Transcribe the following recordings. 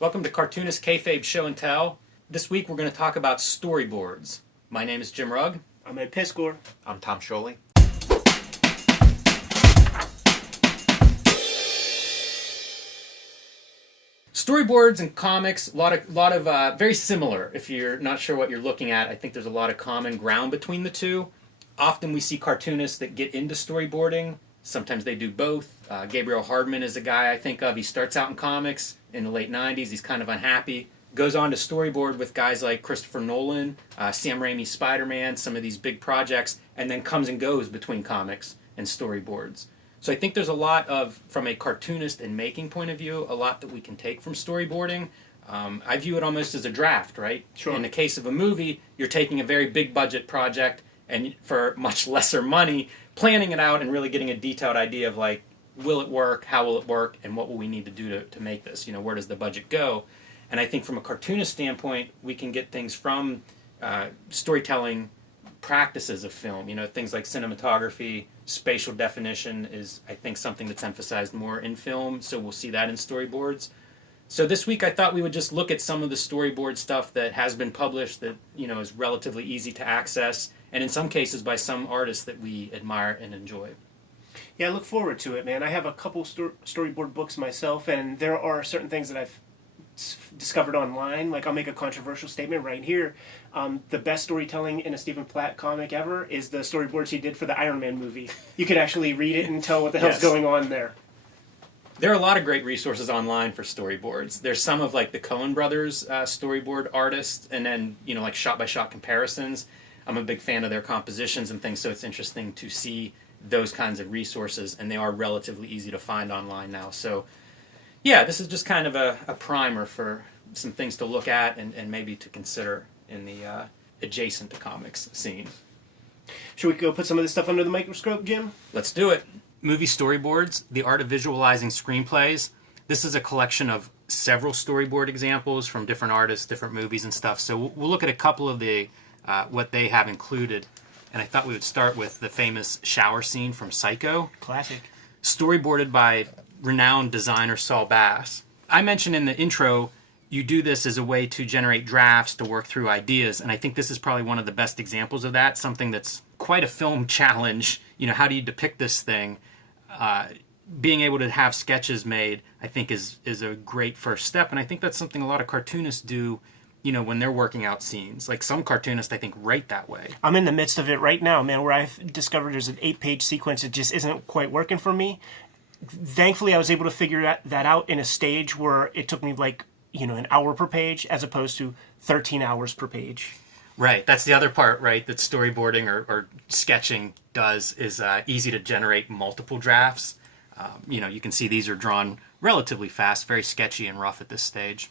Welcome to Cartoonist Kayfabe Show and Tell. This week we're going to talk about storyboards. My name is Jim Rugg. I'm Ed Piscor. I'm Tom Sholey. Storyboards and comics, a lot of very similar. If you're not sure what you're looking at, I think there's a lot of common ground between the two. Often we see cartoonists that get into storyboarding. Sometimes they do both. Gabriel Hardman is a guy I think of. He starts out in comics in the late 90s. He's kind of unhappy. Goes on to storyboard with guys like Christopher Nolan, Sam Raimi's Spider-Man, some of these big projects, and then comes and goes between comics and storyboards. So I think there's a lot of, from a cartoonist and making point of view, a lot that we can take from storyboarding. I view it almost as a draft, right? Sure. In the case of a movie, you're taking a very big budget project and for much lesser money, planning it out and really getting a detailed idea of like, will it work, how will it work, and what will we need to do to make this? You know, where does the budget go? And I think from a cartoonist standpoint, we can get things from storytelling practices of film. You know, things like cinematography, spatial definition is, I think, something that's emphasized more in film, so we'll see that in storyboards. So this week I thought we would just look at some of the storyboard stuff that has been published that, you know, is relatively easy to access, and in some cases by some artists that we admire and enjoy. Yeah, I look forward to it, man. I have a couple storyboard books myself, and there are certain things that I've discovered online. Like, I'll make a controversial statement right here. The best storytelling in a Stephen Platt comic ever is the storyboards he did for the Iron Man movie. You could actually read it and tell what the hell's Yes. going on there. There are a lot of great resources online for storyboards. There's some of like the Coen brothers storyboard artists, and then, you know, like shot-by-shot comparisons. I'm a big fan of their compositions and things, so it's interesting to see those kinds of resources, and they are relatively easy to find online now. So yeah, this is just kind of a primer for some things to look at and maybe to consider in the adjacent to comics scene. Should we go put some of this stuff under the microscope, Jim? Let's do it. Movie storyboards, the art of visualizing screenplays. This is a collection of several storyboard examples from different artists, different movies and stuff. So we'll look at a couple of the what they have included. And I thought we would start with the famous shower scene from Psycho. Classic. Storyboarded by renowned designer Saul Bass. I mentioned in the intro, you do this as a way to generate drafts, to work through ideas, and I think this is probably one of the best examples of that, something that's quite a film challenge. You know, how do you depict this thing? Being able to have sketches made, I think, is a great first step, and I think that's something a lot of cartoonists do, you know, when they're working out scenes. Like, some cartoonists, I think, write that way. I'm in the midst of it right now, man, where I've discovered there's an 8-page sequence that just isn't quite working for me. Thankfully, I was able to figure that out in a stage where it took me, like, you know, an hour per page as opposed to 13 hours per page. Right. That's the other part, right, that storyboarding or sketching does is easy to generate multiple drafts. You know, you can see these are drawn relatively fast, very sketchy and rough at this stage.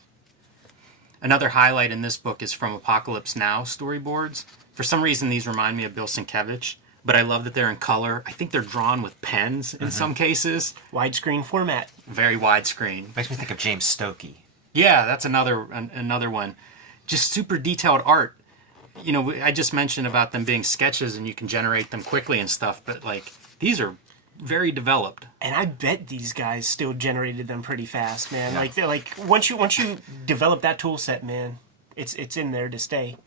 Another highlight in this book is from Apocalypse Now storyboards. For some reason, these remind me of Bill Sienkiewicz, but I love that they're in color. I think they're drawn with pens in some cases. Widescreen format. Very widescreen. Makes me think of James Stokey. Yeah, that's another one. Just super detailed art. You know, I just mentioned about them being sketches and you can generate them quickly and stuff, but like, these are very developed. And I bet these guys still generated them pretty fast, man. Yeah. Like, they're like, once you develop that tool set, man, it's in there to stay.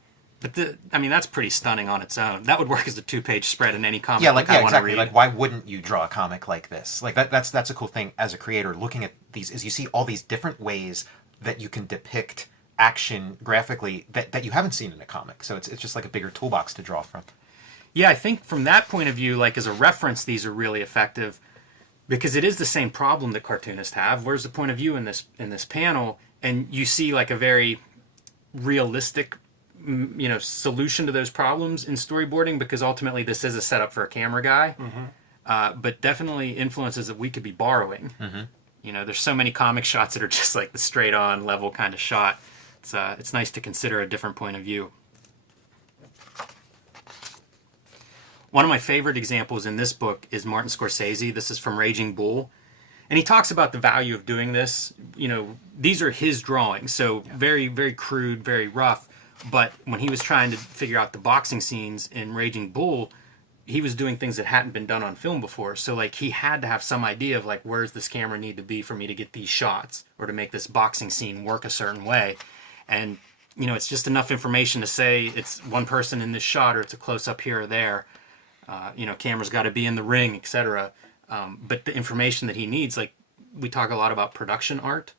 But I mean, that's pretty stunning on its own. That would work as a 2-page spread in any comic Yeah, book I want to exactly. read. Like, why wouldn't you draw a comic like this? Like, that's a cool thing as a creator, looking at these, is you see all these different ways that you can depict action graphically that you haven't seen in a comic. So it's just like a bigger toolbox to draw from. Yeah, I think from that point of view, like as a reference, these are really effective because it is the same problem that cartoonists have. Where's the point of view in this panel? And you see like a very realistic, you know, solution to those problems in storyboarding, because ultimately this is a setup for a camera guy, but definitely influences that we could be borrowing. You know, there's so many comic shots that are just like the straight on level kind of shot. It's nice to consider a different point of view. One of my favorite examples in this book is Martin Scorsese. This is from Raging Bull. And he talks about the value of doing this. You know, these are his drawings, so very, very crude, very rough. But when he was trying to figure out the boxing scenes in Raging Bull, he was doing things that hadn't been done on film before. So like he had to have some idea of like, where's this camera need to be for me to get these shots or to make this boxing scene work a certain way. And, you know, it's just enough information to say it's one person in this shot or it's a close up here or there. You know, camera's got to be in the ring, etc. But the information that he needs, like we talk a lot about production art.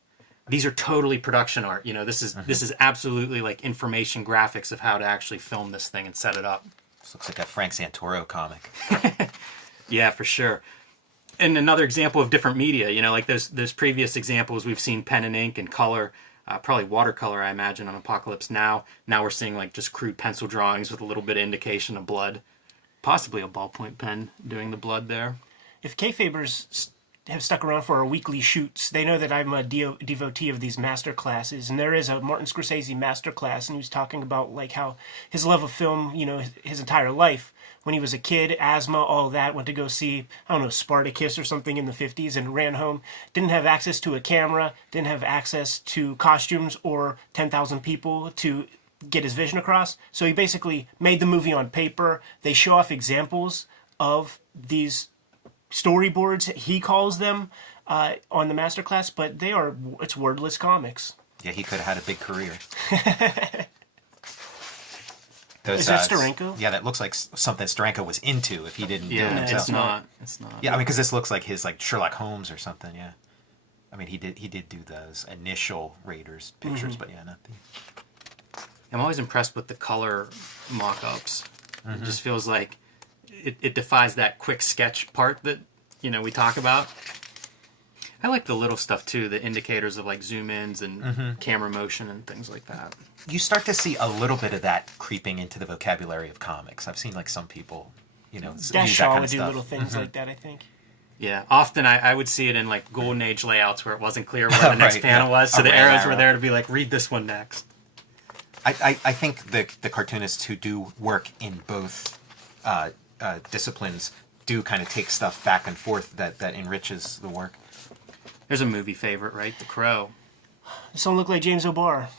These are totally production art. You know, this is absolutely like information graphics of how to actually film this thing and set it up. This looks like a Frank Santoro comic. Yeah, for sure. And another example of different media, you know, like those previous examples, we've seen pen and ink and color, probably watercolor, I imagine, on Apocalypse Now. Now we're seeing like just crude pencil drawings with a little bit of indication of blood. Possibly a ballpoint pen doing the blood there. If Kayfabers have stuck around for our weekly shoots, they know that I'm a devotee of these master classes, and there is a Martin Scorsese master class, and he was talking about like how his love of film, you know, his entire life, when he was a kid, asthma, all that, went to go see, I don't know, Spartacus or something in the 50s and ran home, didn't have access to a camera, didn't have access to costumes or 10,000 people to get his vision across, so he basically made the movie on paper. They show off examples of these storyboards, he calls them, on the masterclass, but it's wordless comics. Yeah, he could have had a big career. Is that Steranko? Yeah, that looks like something Steranko was into if he didn't do it himself. It's not. It's not. Yeah, I mean, because this looks like his like Sherlock Holmes or something. Yeah, I mean, he did do those initial Raiders pictures, but yeah, not the. I'm always impressed with the color mock-ups. It just feels like it defies that quick sketch part that, you know, we talk about. I like the little stuff too, the indicators of like zoom ins and camera motion and things like that. You start to see a little bit of that creeping into the vocabulary of comics. I've seen like some people, you know, use that Shaw kind would of do stuff. little things like that, I think. Yeah, often I would see it in like Golden Age layouts where it wasn't clear where the next Right, panel yeah. was, so A the red arrows arrow. were there to be like, read this one next. I think the cartoonists who do work in both disciplines do kind of take stuff back and forth that enriches the work. There's a movie favorite, right? The Crow. This don't look like James O'Barr.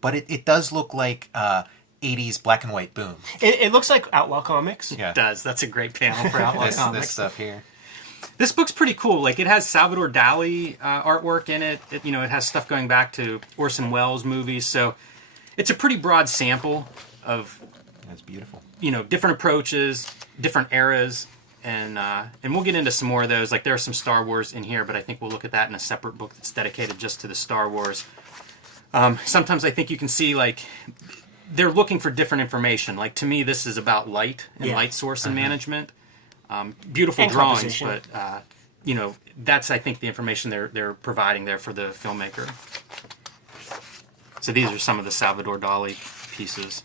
But it does look like 80s black and white boom. It looks like Outlaw Comics. Yeah. It does. That's a great panel for Outlaw Comics. This stuff here. This book's pretty cool. Like, it has Salvador Dali artwork in it. It has stuff going back to Orson Welles movies. So it's a pretty broad sample of, That's beautiful. different approaches, different eras. And we'll get into some more of those. Like, there are some Star Wars in here, but I think we'll look at that in a separate book that's dedicated just to the Star Wars. Sometimes I think you can see, like, they're looking for different information. Like, to me, this is about light and light source and management. Beautiful And drawings, composition. but, that's, I think, the information they're providing there for the filmmaker. So these are some of the Salvador Dali pieces.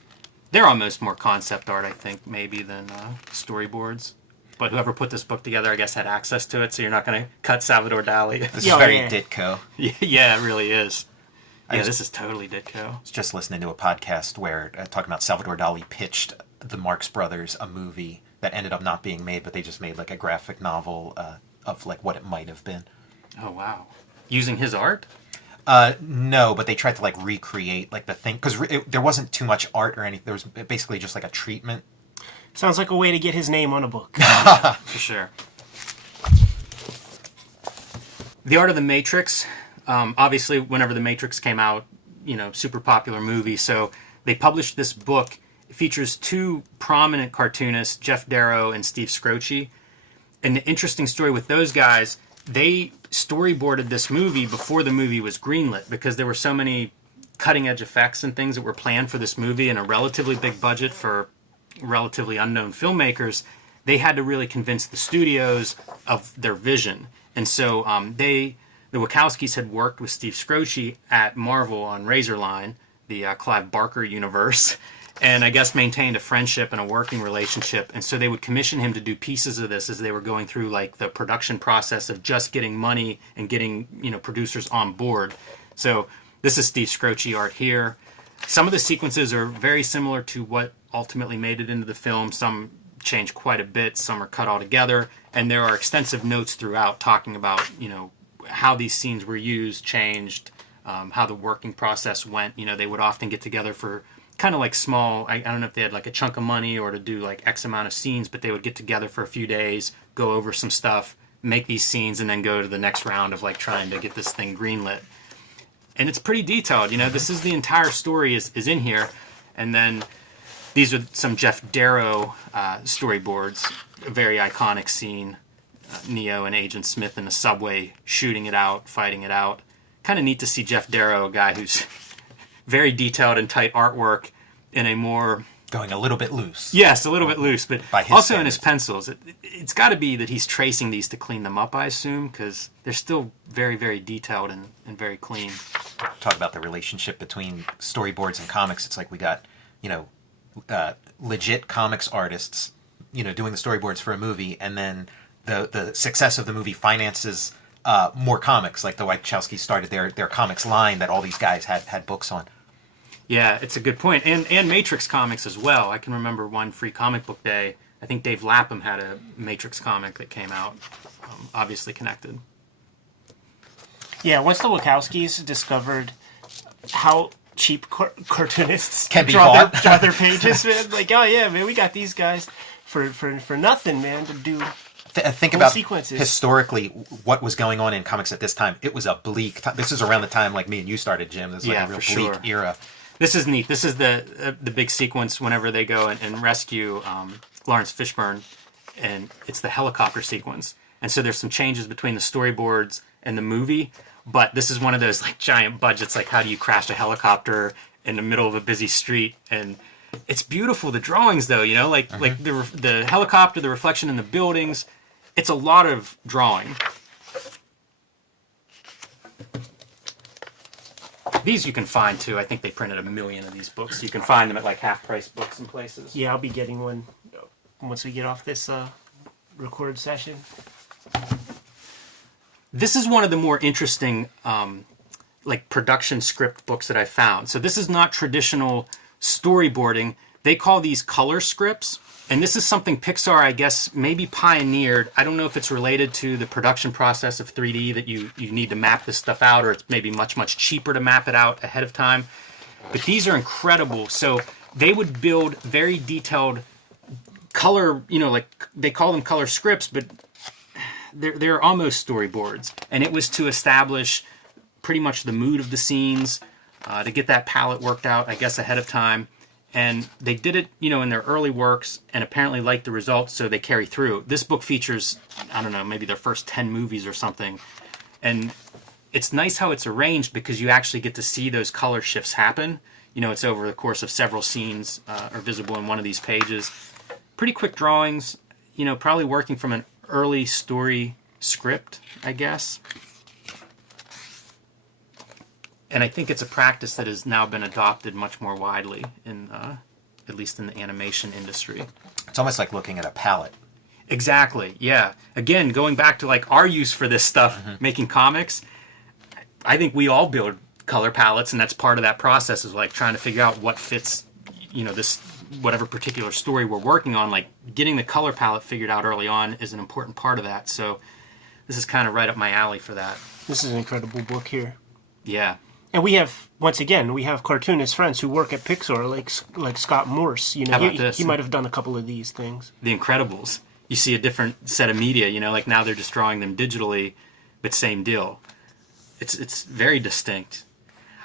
They're almost more concept art, I think, maybe, than storyboards. But whoever put this book together, I guess, had access to it, so you're not going to cut Salvador Dali. This Yeah, is very yeah. Ditko. Yeah, it really is. Yeah, was- this is totally Ditko. I was just listening to a podcast where talking about Salvador Dali pitched the Marx Brothers a movie that ended up not being made, but they just made like a graphic novel of like what it might have been. Oh, wow. Using his art? No, but they tried to like recreate like the thing because there wasn't too much art or anything. There was basically just like a treatment. Sounds like a way to get his name on a book. For sure. The Art of the Matrix. Obviously, whenever The Matrix came out, super popular movie. So they published this book. It features two prominent cartoonists, Jeff Darrow and Steve Scroce. And the interesting story with those guys, they storyboarded this movie before the movie was greenlit because there were so many cutting-edge effects and things that were planned for this movie and a relatively big budget for relatively unknown filmmakers. They had to really convince the studios of their vision. And so the Wachowskis had worked with Steve Scroce at Marvel on Razorline, the Clive Barker universe, and I guess maintained a friendship and a working relationship. And so they would commission him to do pieces of this as they were going through like the production process of just getting money and getting producers on board. So this is Steve Scroce art here. Some of the sequences are very similar to what ultimately made it into the film. Some change quite a bit. Some are cut all together. And there are extensive notes throughout talking about, how these scenes were used, changed, how the working process went. They would often get together for kind of like small. I don't know if they had like a chunk of money or to do like X amount of scenes, but they would get together for a few days, go over some stuff, make these scenes, and then go to the next round of like trying to get this thing greenlit. And it's pretty detailed. This is the entire story is in here, and then these are some Jeff Darrow storyboards. A very iconic scene. Neo and Agent Smith in the subway shooting it out, fighting it out. Kind of neat to see Jeff Darrow, a guy who's very detailed and tight artwork, in a more... Going a little bit loose. Yes, a little bit loose, but also standards. in his pencils. It's got to be that he's tracing these to clean them up, I assume, because they're still very, very detailed and very clean. Talk about the relationship between storyboards and comics. It's like we got, legit comics artists, doing the storyboards for a movie, and then the success of the movie finances more comics. Like the Wachowskis started their comics line that all these guys had books on. Yeah, it's a good point. And Matrix comics as well. I can remember one Free Comic Book Day. I think Dave Lapham had a Matrix comic that came out, obviously connected. Yeah, once the Wachowskis discovered how cheap cartoonists Can be draw bought. their pages, man, like, oh yeah, man, we got these guys for nothing, man, to do Think whole about sequences. Historically what was going on in comics at this time. It was a bleak time. This is around the time like me and you started, Jim. This is like a real for bleak sure. era. This is neat. This is the big sequence whenever they go and rescue Lawrence Fishburne, and it's the helicopter sequence. And so there's some changes between the storyboards and the movie, but this is one of those like giant budgets, like how do you crash a helicopter in the middle of a busy street? And it's beautiful. The drawings, though, like the helicopter, the reflection in the buildings. It's a lot of drawing. These you can find too. I think they printed 1 million of these books. You can find them at like half-price books in places. Yeah, I'll be getting one once we get off this record session. This is one of the more interesting like production script books that I found. So this is not traditional storyboarding. They call these color scripts. And this is something Pixar, I guess, maybe pioneered. I don't know if it's related to the production process of 3D that you need to map this stuff out, or it's maybe much, much cheaper to map it out ahead of time. But these are incredible. So they would build very detailed color, like they call them color scripts, but they're almost storyboards. And it was to establish pretty much the mood of the scenes, to get that palette worked out, I guess, ahead of time. And they did it, in their early works and apparently liked the results, so they carry through. This book features, I don't know, maybe their first 10 movies or something. And it's nice how it's arranged because you actually get to see those color shifts happen. It's over the course of several scenes are visible in one of these pages. Pretty quick drawings, probably working from an early story script, I guess. And I think it's a practice that has now been adopted much more widely in, at least in the animation industry. It's almost like looking at a palette. Exactly. Yeah. Again, going back to like our use for this stuff, making comics, I think we all build color palettes, and that's part of that process is like trying to figure out what fits, this whatever particular story we're working on. Like getting the color palette figured out early on is an important part of that. So this is kind of right up my alley for that. This is an incredible book here. Yeah. And we have, once again, cartoonist friends who work at Pixar, like Scott Morse. How about this? He might have done a couple of these things. The Incredibles. You see a different set of media, like now they're just drawing them digitally, but same deal. It's very distinct.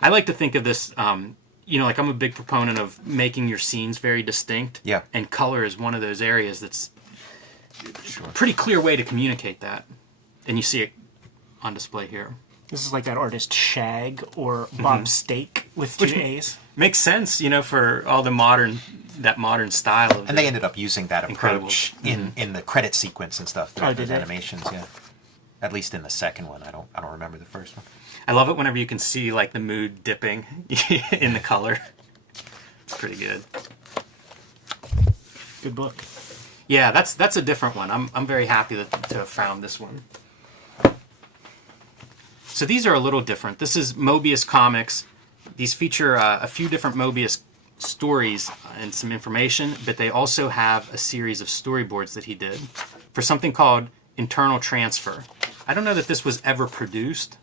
I like to think of this, like I'm a big proponent of making your scenes very distinct. Yeah. And color is one of those areas that's a pretty clear way to communicate that. And you see it on display here. This is like that artist Shag or Bob Steak with two A's. Makes sense, for all the modern style of And they ended up using that approach Incredibles. in the credit sequence and stuff. Oh, did those they? animations, yeah. At least in the second one. I don't remember the first one. I love it whenever you can see like the mood dipping in the color. It's pretty good. Good book. Yeah, that's a different one. I'm very happy to have found this one. So these are a little different. This is Mobius Comics. These feature a few different Mobius stories and some information, but they also have a series of storyboards that he did for something called Internal Transfer. I don't know that this was ever produced,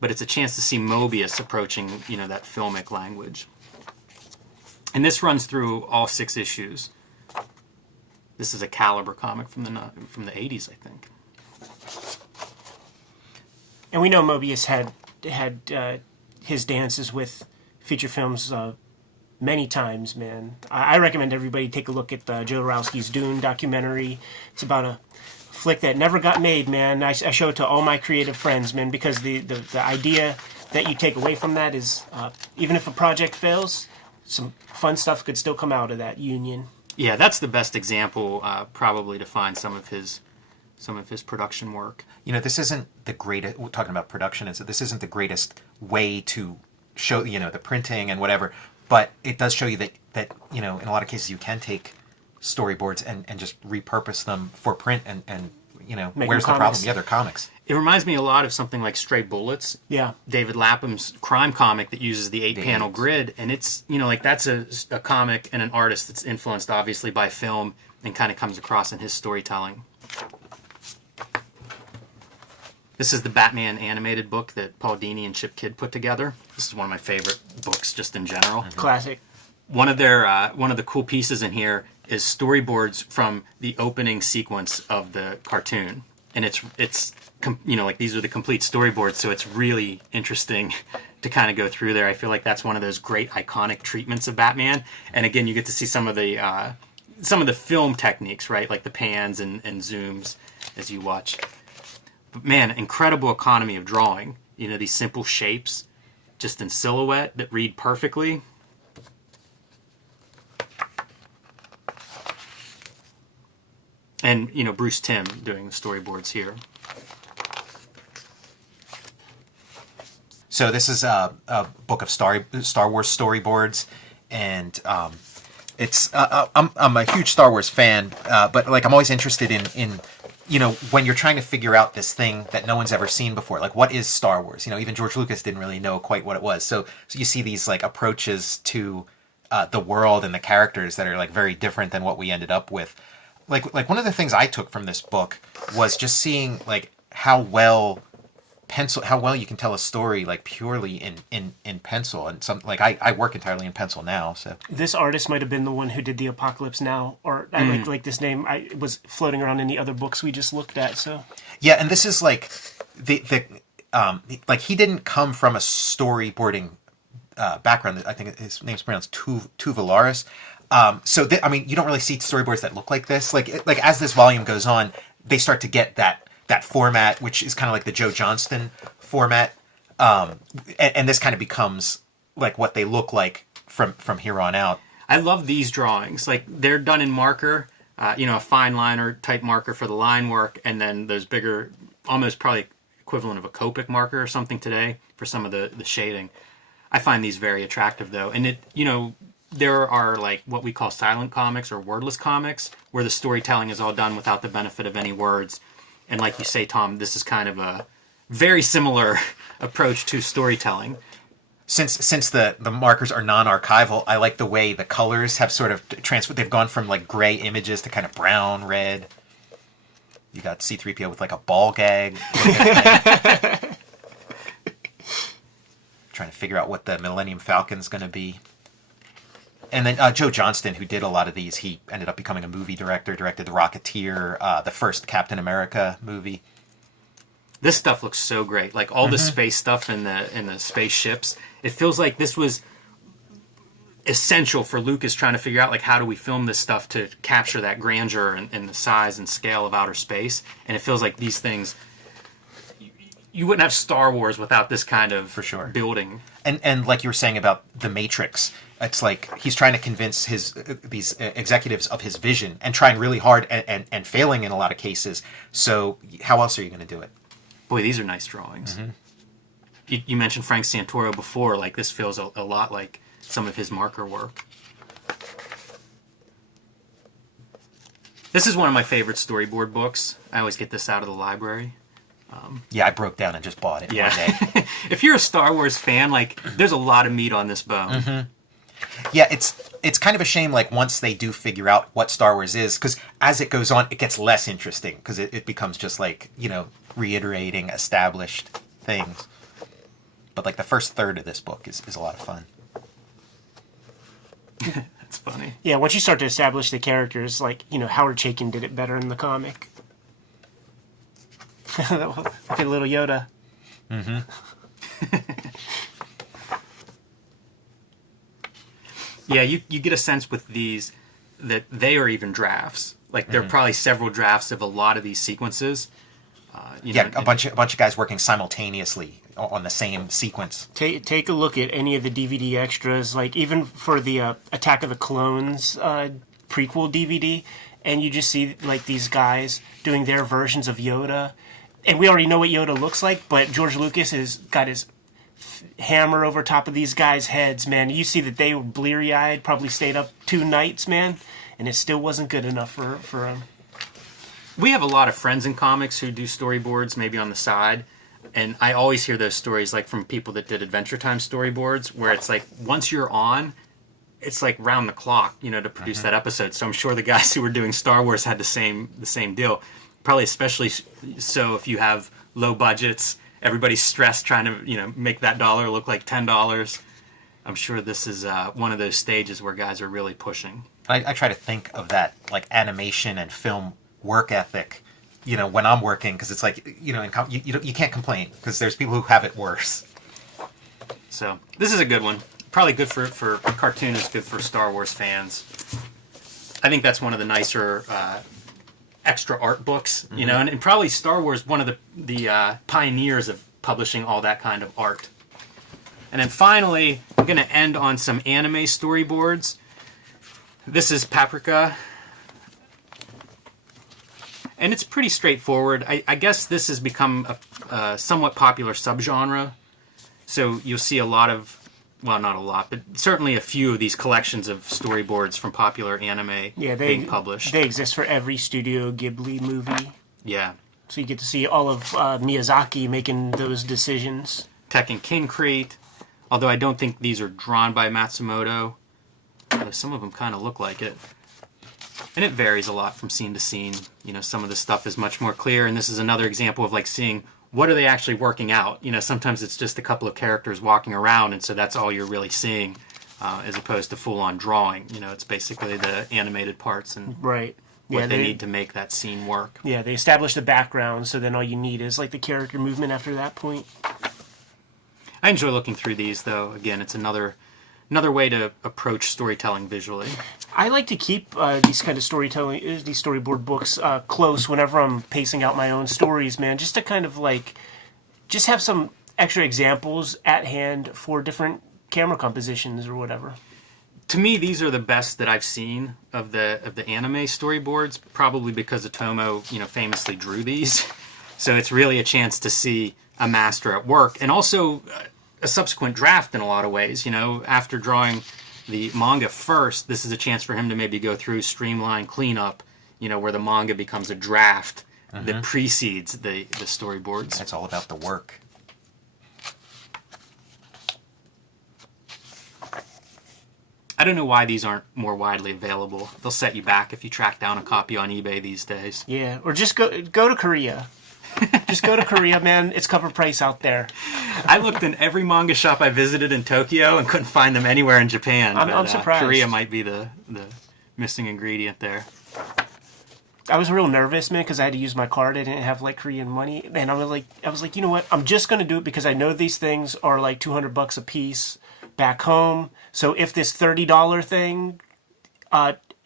but it's a chance to see Mobius approaching, that filmic language. And this runs through all 6 issues. This is a Caliber comic from the 80s, I think. And we know Mobius had his dances with feature films many times, man. I recommend everybody take a look at Joe Rowski's Dune documentary. It's about a flick that never got made, man. I show it to all my creative friends, man, because the idea that you take away from that is even if a project fails, some fun stuff could still come out of that union. Yeah, that's the best example, probably, to find some of his production work. You know, this isn't the greatest. We're talking about production. This isn't the greatest way to show, you know, the printing and whatever. But it does show you that you know, in a lot of cases, you can take storyboards and just repurpose them for print and you know, Make where's them the problem? comics. Yeah, they're comics. It reminds me a lot of something like Stray Bullets. Yeah. David Lapham's crime comic that uses the 8-panel eights. grid, and it's, you know, like that's a comic and an artist that's influenced obviously by film and kind of comes across in his storytelling. This is the Batman animated book that Paul Dini and Chip Kidd put together. This is one of my favorite books just in general. Mm-hmm. Classic. One of the cool pieces in here is storyboards from the opening sequence of the cartoon, and it's you know, like these are the complete storyboards, so it's really interesting to kind of go through there. I feel like that's one of those great iconic treatments of Batman, and again, you get to see some of the film techniques, right, like the pans and zooms as you watch. But man, incredible economy of drawing. You know, these simple shapes just in silhouette that read perfectly. And, you know, Bruce Timm doing the storyboards here. So this is a book of Star Wars storyboards, and it's I'm a huge Star Wars fan, but like I'm always interested in you know, when you're trying to figure out this thing that no one's ever seen before, like what is Star Wars? You know, even George Lucas didn't really know quite what it was. So you see these like approaches to the world and the characters that are like very different than what we ended up with. Like one of the things I took from this book was just seeing like how well you can tell a story like purely in pencil, and some like I work entirely in pencil now, so This artist might have been the one who did the Apocalypse Now, or I like this name. It was floating around in the other books we just looked at. So yeah. And this is like like he didn't come from a storyboarding background. I think his name's pronounced Tuvalaris. So I mean, you don't really see storyboards that look like this. Like as this volume goes on, they start to get that format, which is kind of like the Joe Johnston format, and this kind of becomes like what they look like from here on out. I love these drawings. Like, they're done in marker, you know, a fine liner type marker for the line work, and then those bigger, almost probably equivalent of a Copic marker or something today for some of the shading. I find these very attractive, though. And it, you know, there are like what we call silent comics or wordless comics, where the storytelling is all done without the benefit of any words. And like you say, Tom, this is kind of a very similar approach to storytelling. Since the markers are non-archival, I like the way the colors have sort of transferred. They've gone from like gray images to kind of brown, red. You got C-3PO with like a ball gag. Trying to figure out what the Millennium Falcon's going to be. And then Joe Johnston, who did a lot of these, he ended up becoming a movie director, directed The Rocketeer, the first Captain America movie. This stuff looks so great. Like all the space stuff in the spaceships. It feels like this was essential for Lucas trying to figure out like how do we film this stuff to capture that grandeur and the size and scale of outer space. And it feels like these things, you wouldn't have Star Wars without this kind of For sure. building. And like you were saying about the Matrix, it's like he's trying to convince these executives of his vision and trying really hard and failing in a lot of cases. So how else are you going to do it? Boy, these are nice drawings. You mentioned Frank Santoro before. Like, this feels a lot like some of his marker work. This is one of my favorite storyboard books. I always get this out of the library. Yeah, I broke down and just bought it Yeah. one day. If you're a Star Wars fan, like, there's a lot of meat on this bone. Yeah, it's kind of a shame, like, once they do figure out what Star Wars is, because as it goes on, it gets less interesting, because it becomes just, like, you know, reiterating established things. But, like, the first third of this book is a lot of fun. That's funny. Yeah, once you start to establish the characters, like, Howard Chaykin did it better in the comic. Okay, little Yoda. Mm-hmm. Yeah, you get a sense with these that they are even drafts. Like, there are probably several drafts of a lot of these sequences. A bunch of guys working simultaneously on the same sequence. Take a look at any of the DVD extras, like even for the Attack of the Clones prequel DVD, and you just see like these guys doing their versions of Yoda. And we already know what Yoda looks like, but George Lucas has got his hammer over top of these guys' heads, man. You see that they were bleary-eyed, probably stayed up 2 nights, man, and it still wasn't good enough for them. We have a lot of friends in comics who do storyboards, maybe on the side, and I always hear those stories, like from people that did Adventure Time storyboards, where it's like once you're on, it's like round the clock, to produce that episode. So I'm sure the guys who were doing Star Wars had the same deal. Probably especially so if you have low budgets, everybody's stressed trying to make that dollar look like $10. I'm sure this is one of those stages where guys are really pushing. I try to think of that like animation and film work ethic, when I'm working, because it's like, you can't complain because there's people who have it worse. So this is a good one. Probably good for cartoonists, good for Star Wars fans. I think that's one of the nicer extra art books, and probably Star Wars, one of the pioneers of publishing all that kind of art. And then finally, I'm going to end on some anime storyboards. This is Paprika. And it's pretty straightforward. I guess this has become a somewhat popular subgenre. So you'll see a lot of, well, not a lot, but certainly a few of these collections of storyboards from popular anime being published. They exist for every Studio Ghibli movie. Yeah. So you get to see all of Miyazaki making those decisions. Tekken Kincrete, although I don't think these are drawn by Matsumoto. Although some of them kind of look like it. And it varies a lot from scene to scene. Some of the stuff is much more clear, and this is another example of like seeing what are they actually working out. Sometimes it's just a couple of characters walking around, and so that's all you're really seeing, as opposed to full-on drawing. It's basically the animated parts and right. what they need to make that scene work. Yeah, they establish the background, so then all you need is like the character movement after that point. I enjoy looking through these, though. Again, it's another way to approach storytelling visually. I like to keep these kind of these storyboard books close whenever I'm pacing out my own stories, man, just to kind of like, just have some extra examples at hand for different camera compositions or whatever. To me, these are the best that I've seen of the anime storyboards, probably because Otomo, famously drew these. So it's really a chance to see a master at work, and also a subsequent draft in a lot of ways. After drawing the manga first, this is a chance for him to maybe go through, streamline, clean up, where the manga becomes a draft that precedes the storyboards. It's all about the work. I don't know why these aren't more widely available. They'll set you back if you track down a copy on eBay these days. Yeah, or just go to Korea. Just go to Korea, man. It's cover price out there. I looked in every manga shop I visited in Tokyo and couldn't find them anywhere in Japan. I'm surprised. Korea might be the missing ingredient there. I was real nervous, man, because I had to use my card. I didn't have like Korean money, and I was like, you know what? I'm just gonna do it because I know these things are like $200 a piece back home. So if this $30 thing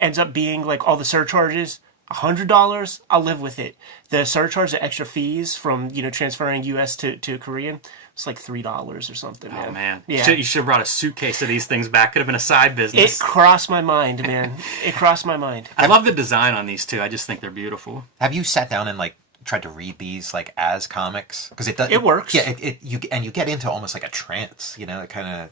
ends up being like all the surcharges, $100, I'll live with it. The surcharge, the extra fees from transferring US to Korean, it's like $3 or something. Oh man, yeah. You should have brought a suitcase of these things back. Could have been a side business. It crossed my mind, man. It crossed my mind. I love the design on these too. I just think they're beautiful. Have you sat down and like tried to read these like as comics? Because it works. Yeah, you get into almost like a trance. It kind of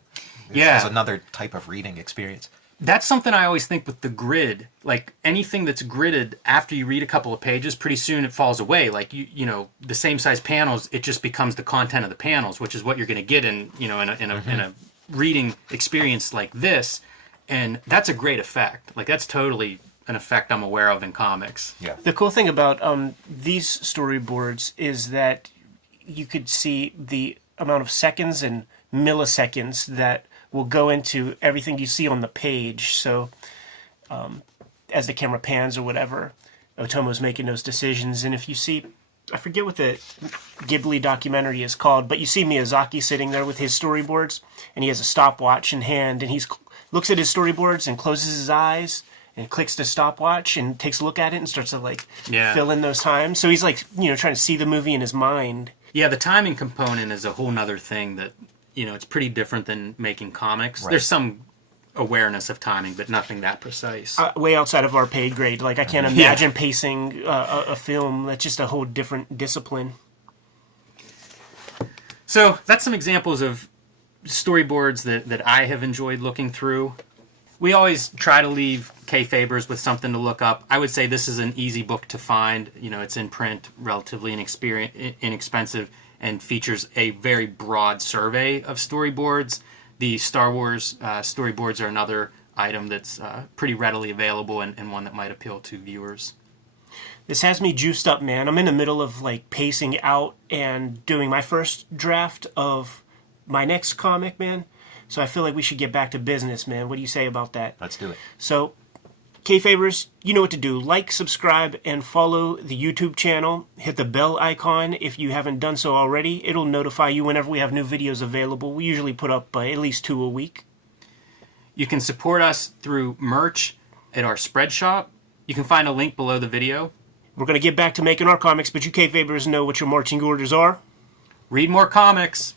it's another type of reading experience. That's something I always think with the grid. Like anything that's gridded, after you read a couple of pages, pretty soon it falls away. Like the same size panels, it just becomes the content of the panels, which is what you're going to get in in a reading experience like this, and that's a great effect. Like that's totally an effect I'm aware of in comics. Yeah. The cool thing about these storyboards is that you could see the amount of seconds and milliseconds that will go into everything you see on the page. So as the camera pans or whatever, Otomo's making those decisions. And if you see, I forget what the Ghibli documentary is called, but you see Miyazaki sitting there with his storyboards, and he has a stopwatch in hand, and he's looks at his storyboards and closes his eyes and clicks the stopwatch and takes a look at it and starts to like fill in those times. So he's like, you know, trying to see the movie in his mind. Yeah, the timing component is a whole nother thing that, you know, it's pretty different than making comics. Right. There's some awareness of timing, but nothing that precise. Way outside of our pay grade. Like, I can't imagine pacing a film. That's just a whole different discipline. So that's some examples of storyboards that I have enjoyed looking through. We always try to leave Kayfabers with something to look up. I would say this is an easy book to find. You know, it's in print, relatively inexpensive, and features a very broad survey of storyboards. The Star Wars storyboards are another item that's pretty readily available and one that might appeal to viewers. This has me juiced up, man. I'm in the middle of like pacing out and doing my first draft of my next comic, man. So I feel like we should get back to business, man. What do you say about that? Let's do it. So, Kayfabers, you know what to do. Like, subscribe, and follow the YouTube channel. Hit the bell icon if you haven't done so already. It'll notify you whenever we have new videos available. We usually put up at least 2 a week. You can support us through merch at our spread shop. You can find a link below the video. We're going to get back to making our comics, but you Kayfabers know what your marching orders are. Read more comics.